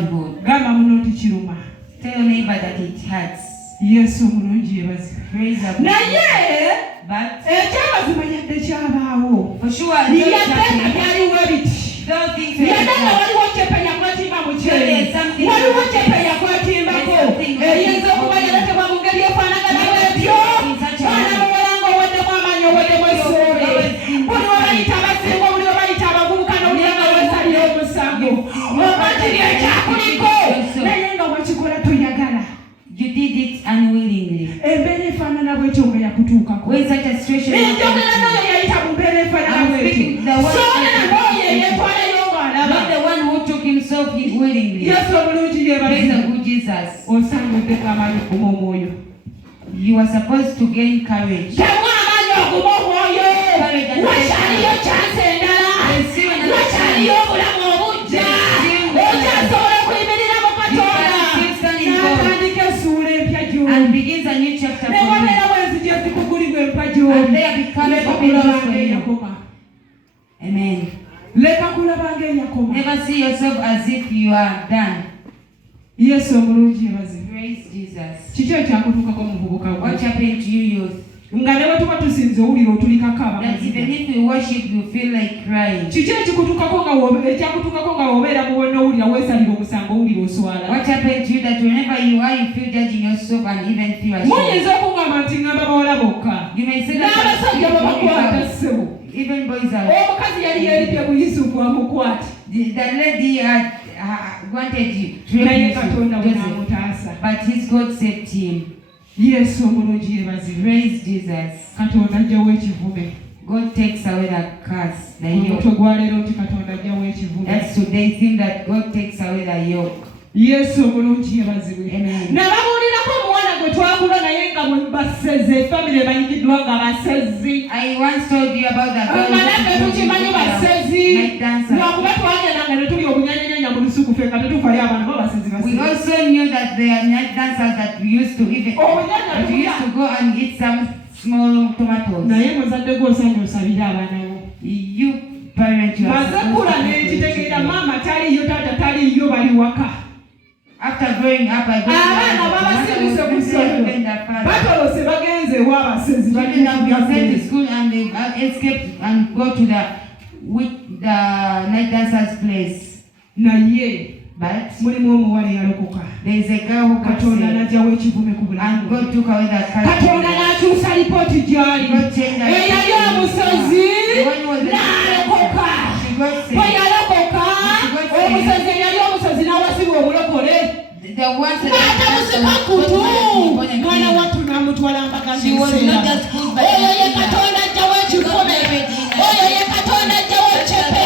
Gamba munoti kiruma. Tell your neighbor that it hurts. Yesu mulungi yebazi. Praise the Naye but ekyamazima yadde kyabaawo. For sure, byaliwo ebiti. those things waliwo kyepenya kwatimba mu kyeri. Waliwo kyepenya kwatimbako. Eyinza okuba yaletebwa mu ngeri efaanagana bw'etyo. Baana muwalanga oweddemu amaanyi oweddemu essuubi. Buli obayita abasinga buli obayita abavubuka n'olyaga weesalira omusango. Oba kiri ekyakuliko naye nga wakikola toyagala. you did it unwillingly. Embeera efaanana bw'etyo nga yakutuukako. When such a situation enjogera nayo yayita mu mbeera efaanana bw'etyo. Soona n'oyo eyeetwalayo ng'alaba. not the one who took himself willingly. Yesu omulungi Praise the yebazi. good Jesus. Osaanyiddeko amaanyi okuma omwoyo. You are supposed to gain courage. Jamu amaanyi okuma omwoyo. Wakyaliyo kyansi endala. Wakyaliyo obulamu obujja. Okyasobola okuyimirira mu Katonda. N'atandika essuula empya gy'oli. And begins a new chapter for Ne you. wabeera bwenzigi ezikugulibwa empya And gy'oli. there becomes Leka open doors kulaba for you. ng'eyakoma. Amen. Leka kulaba ng'eyakoma. Never see yourself as if you are done. Yesu omulungi yebazi. Praise Jesus. Kiki ekyakutuukako mu buvubuka bwo? What happened to you, youth? Nga ne bwe tuba tusinze owulira otulikako That abamaziga. even if you worship, you feel like crying. Kiki ekyakutuukako nga wobeera mu bonna owulira weesalira omusango owulira oswala. What happened to you that whenever you are, you feel judging yourself and even feel ashamed? Muyinza okungamba nti ngamba bawala bokka. You may say that N'abasajja babakwata ssebo. even boys are. Omukazi yali yeeripye ku Yusufu amukwate. The lady had wanted you to Naye rape Katonda bwe Joseph, n'amutaasa. but his God saved him. Yesu omulungi yebazi. Praise Jesus. Katonda ajjawo ekivume. God takes away the curse, the Omutwe yoke. gwa leero nti Katonda ajjawo ekivume. That's today thing that God takes away the yoke. Yesu omulungi yebazibwe. Amen. Nababuulirako omuwala gwe twagula naye nga bwe baseze famire bayigiddwa nga basezi. I once told you about the girl Omalanga tukimanyi basezi. night dancer. Lwakuba twagendanga ne tuli obunyanyanya mu lusuku ffe nga tetufayo abaana bo basezi We basezi. also knew that there are night dancers that we used to even that we used to go and eat some small tomatoes. Naye muzadde gw'osaanye osabire abaana bo. You parent, you are Maze kula supposed ne to nkitegeera pray. maama taliyo taata taliyo bali waka. After growing up, I got Abaana babasindise ku ssomero. Batolose bagenze ewa abasezi children have been sent to bagenda. school and they escaped and go to the night dancers place. Naye But mulimu omuwala eyalokoka. there is a girl who got Katonda saved n'ajjawo ekivume ku bulamu and bwe. God took away the Katonda curse. n'akyusa lipooti gy'ali. God changed her. Eyali omusozi The one who was a n'alokoka. she got Bwe saved. yalokoka omusozi eyali omusozi n'awasibwa obulokole. The ones N'atamusika kutu. Mwana that wattu n'amutwala mbaga she was not just good but oyo ye Katonda ajjawo ekivume. Oyo ye Katonda ajjawo ekyepe.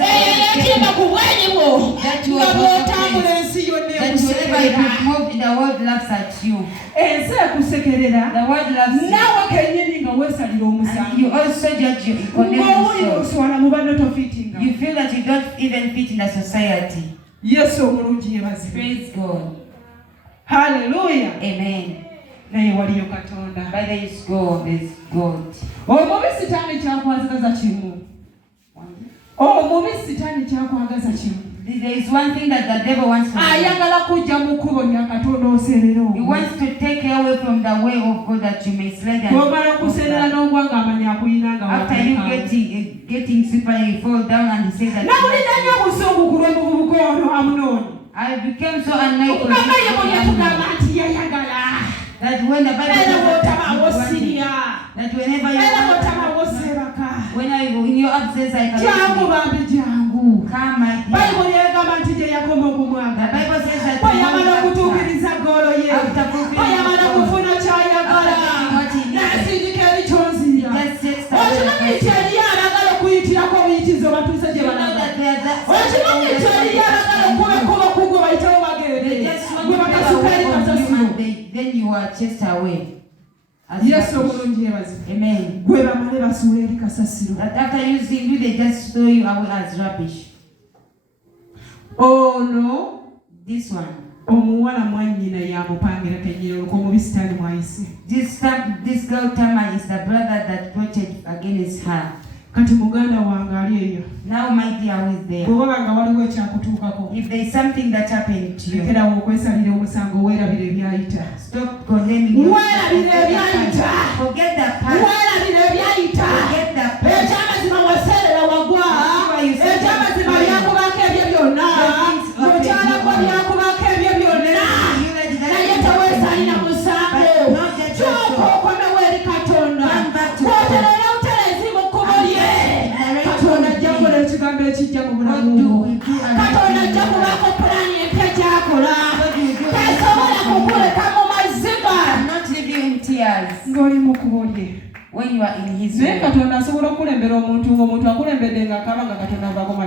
Eyo yetimba ku bwanyi bwo. Nga bw'otambula ensi yonna that wherever you ekusekerera. move, the world laughs at you. Ensi ekusekerera. The world loves you. Naawe kennyini nga weesalira And omusango. you also judge you, condemn Ng'owulira yourself. oswala mu banno tofiitinga. You feel that you don't even fit in the society. Yesu omulungi yebazibe. Praise God. Haleluya. Amen. Naye waliyo Katonda. But there is God, there is God. Omubi sitaani kyakwagaza kimu. Omubi sitaani kyakwagaza kimu. There is one thing that the devil wants to do. Ayagala kujja mu kkubo lya Katonda oserera He omwo. wants to take you away from the way of God that you may slide and Bw'omala okuserera n'ogwa ng'amanya akuyina nga after you getting super, you fall down and he says that nawulira nnyo obusungu ku lw'omuvubuka ono Amunoni. I became so annoyed Mukama ye bwe yatugamba nti yayagala. that when the Bible Era says bw'otabaawo that Siriya. whenever you Era bw'otabaawo Seebaka. when I in your absence I Jangu can bambi jangu. come my dear. Bayibuli egamba nti gye yakoma The okumwagala. Bible says that Bwe yamala okutuukiriza ggoolo ye. After fulfilling Bwe yamala his goal. kufuna ky'ayagala. After what he needed. N'asindika eri ky'onzira. Just sets the Okimanyi nti eri ayagala okuyitirako obuyitizo batuuse gye you know balaga. that there are Okimanyi nti eri ayagala okuba ekkubo ku gwe bayitewo bagende. they just want Gwe to take bakasuka eri away from you kasasiro. and then you are chased away. As Yesu rubbish. omulungi yebazibe. Amen. Gwe bamale basuula eri kasasiro. That after using you, they just throw you away as rubbish. Ono This one. omuwala mwannyina yamupangira kennyini olwo omubi sitaani mwayise. This girl Tamar is the brother that plotted against her. Kati muganda wange ali eyo. Now my dear who is there. Bw'oba nga waliwo ekyakutuukako. If there is something that happened to you. Lekerawo okwesalira omusango weerabira ebyayita. Stop condemning yourself. Weerabira ebyayita. Forget the past. Weerabira ebyayita. Forget the past. Ekyamazima waseerera wagwa. Ekyamazima byakubako ebyo byonna. Okyalako byakubako ebyo byonna. Naye teweesalira musango. Kyokka okomewo eri Katonda. Bw'oterera obuterezi mu kkubo lye. Katonda ajja kukola ekigambo ekijja mu bulamu bwo. Katonda ajja kubaako pulaani empya gy'akola. Tasobola kukuleka mu maziga. Not leave you in tears. Ng'oli mu kkubo lye. When you are in his Naye way. Katonda asobola okukulembera omuntu ng'omuntu akulembedde ng'akaaba nga Katonda avaako